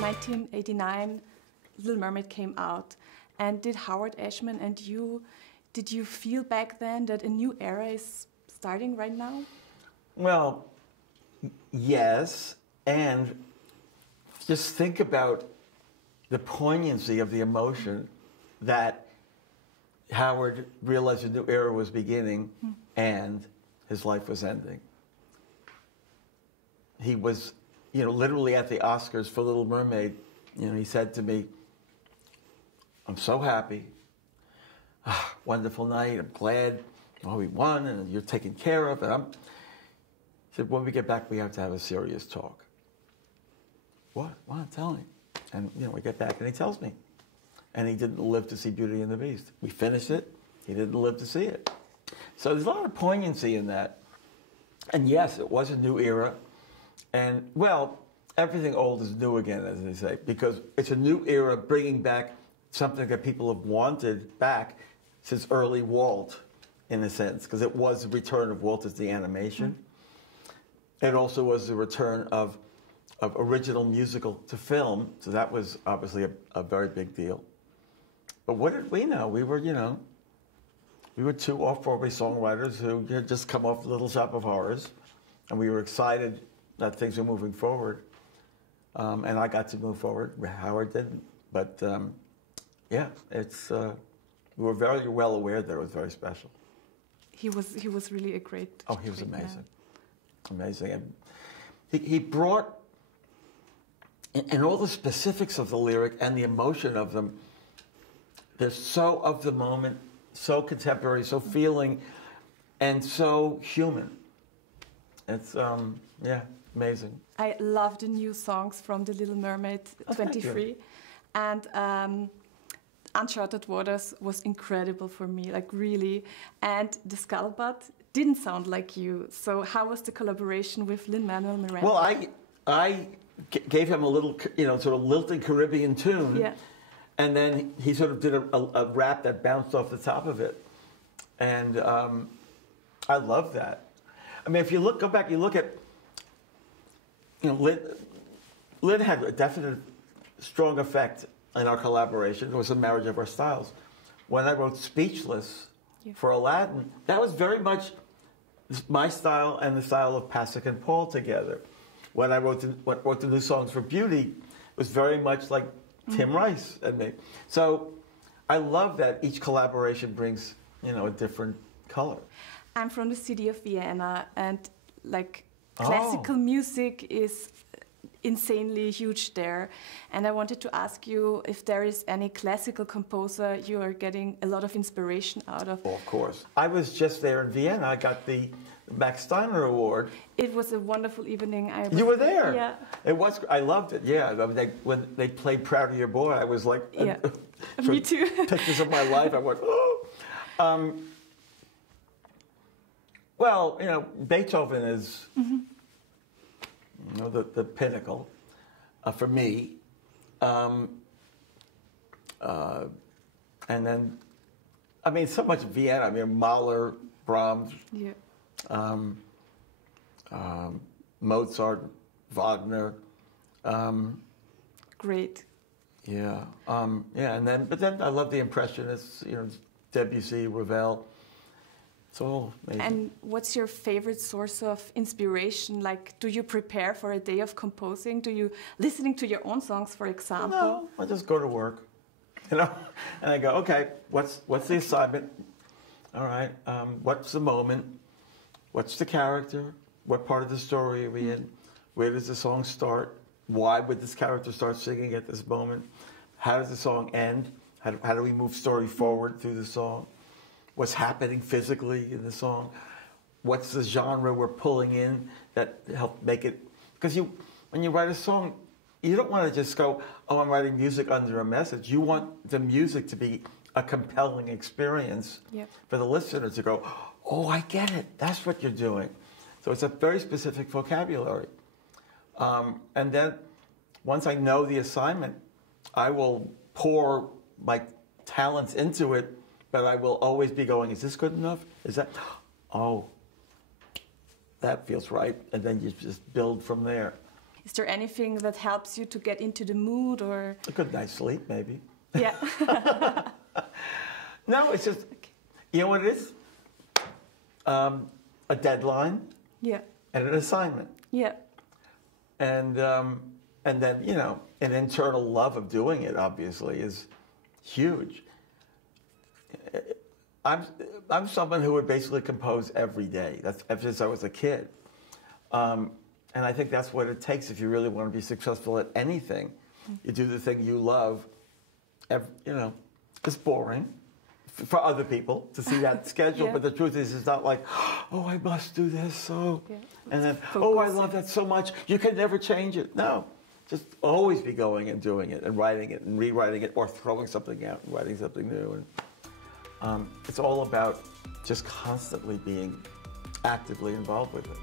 1989, Little Mermaid came out. And did Howard Ashman and you, did you feel back then that a new era is starting right now? Well, yes, and just think about the poignancy of the emotion that Howard realized a new era was beginning and his life was ending. He was, literally at the Oscars for Little Mermaid, he said to me, "I'm so happy. Wonderful night. I'm glad. Oh, we won, and you're taken care of." And he said, "When we get back, we have to have a serious talk." What? Tell me. And we get back, and he tells me. And he didn't live to see Beauty and the Beast. We finished it. He didn't live to see it. So there's a lot of poignancy in that. And yes, it was a new era. And, well, everything old is new again, as they say, because it's a new era bringing back something that people have wanted back since early Walt, in a sense, because it was the return of Walt as the animation. It also was the return of original musical to film, so that was obviously a very big deal. But what did we know? We were two off-Broadway songwriters who had just come off Little Shop of Horrors, and we were excited that things were moving forward. And I got to move forward. Howard didn't, but yeah, we were very well aware that it was very special. He was really a great. Oh, he was amazing, amazing, and he brought. And all the specifics of the lyric and the emotion of them, they're so of the moment, so contemporary, so feeling, and so human. It's, amazing. I love the new songs from The Little Mermaid 23. And Uncharted Waters was incredible for me, like really. And The Scuttlebutt didn't sound like you. So how was the collaboration with Lin-Manuel Miranda? Well, I gave him a little, sort of lilting Caribbean tune. Yeah. And then he sort of did a rap that bounced off the top of it. And I love that. I mean, if you go back, you look at, Lin had a definite strong effect in our collaboration. It was a marriage of our styles. When I wrote Speechless for Aladdin, that was very much my style and the style of Pasek and Paul together. When I wrote the new songs for Beauty, it was very much like Tim Rice and me. So I love that each collaboration brings, a different color. I'm from the city of Vienna, and classical music is insanely huge there. And I wanted to ask you if there is any classical composer you are getting a lot of inspiration out of. Oh, of course. I was just there in Vienna. I got the Max Steiner Award. It was a wonderful evening. You were there? Yeah. It was. I loved it, yeah. I mean, when they played Proud of Your Boy, I was like... Yeah, me too. Pictures of my life, I went, oh! Well, Beethoven is, the pinnacle for me. And then, I mean, so much Vienna. I mean, Mahler, Brahms, Mozart, Wagner. Great. Yeah, but then I love the Impressionists. Debussy, Ravel. It's all amazing. And what's your favorite source of inspiration? Like, do you prepare for a day of composing? Do you listening to your own songs, for example? No, I just go to work, and I go, okay, what's the assignment? All right, what's the moment? What's the character? What part of the story are we in? Where does the song start? Why would this character start singing at this moment? How does the song end? How do we move story forward through the song? What's happening physically in the song? What's the genre we're pulling in that help make it? Because when you write a song, you don't want to just go, oh, I'm writing music under a message. You want the music to be a compelling experience for the listener to go, oh, I get it. That's what you're doing. So it's a very specific vocabulary. And then once I know the assignment, I will pour my talents into it, but I will always be going, is this good enough? Is that, oh, that feels right, and then you just build from there. Is there anything that helps you to get into the mood, or? A good night's sleep, maybe. Yeah. No, it's just, you know what it is? A deadline. Yeah. And an assignment. Yeah. And then, you know, an internal love of doing it, obviously, is huge. I'm someone who would basically compose every day. That's ever since I was a kid. And I think that's what it takes if you really want to be successful at anything. You do the thing you love. You know, it's boring for other people to see that schedule, but the truth is, it's not like, oh, I must do this, so, and then, oh, I love that so much, you can never change it. No, just always be going and doing it and writing it and rewriting it, or throwing something out and writing something new. And it's all about just constantly being actively involved with it.